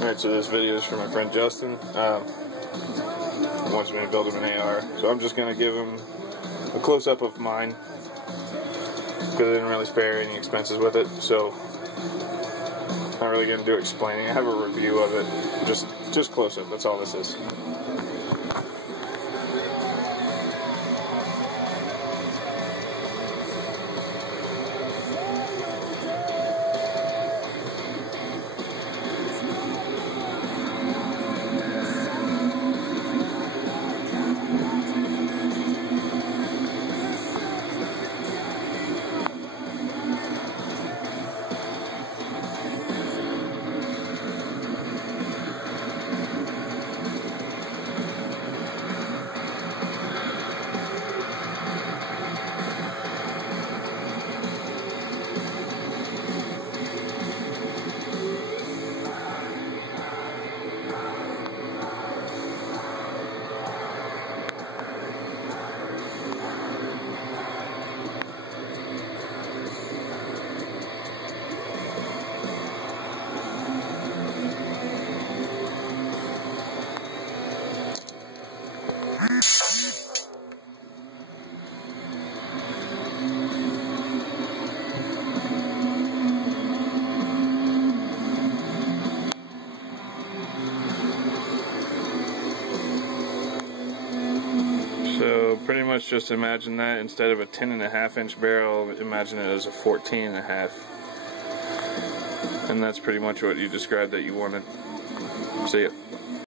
Alright, so this video is for my friend Justin. He wants me to build him an AR. So I'm just going to give him a close-up of mine, because I didn't really spare any expenses with it. So I'm not really going to do explaining. I have a review of it. Just close-up. That's all this is. So pretty much just imagine that instead of a 10.5-inch barrel, imagine it as a 14.5. And that's pretty much what you described that you wanted. See ya.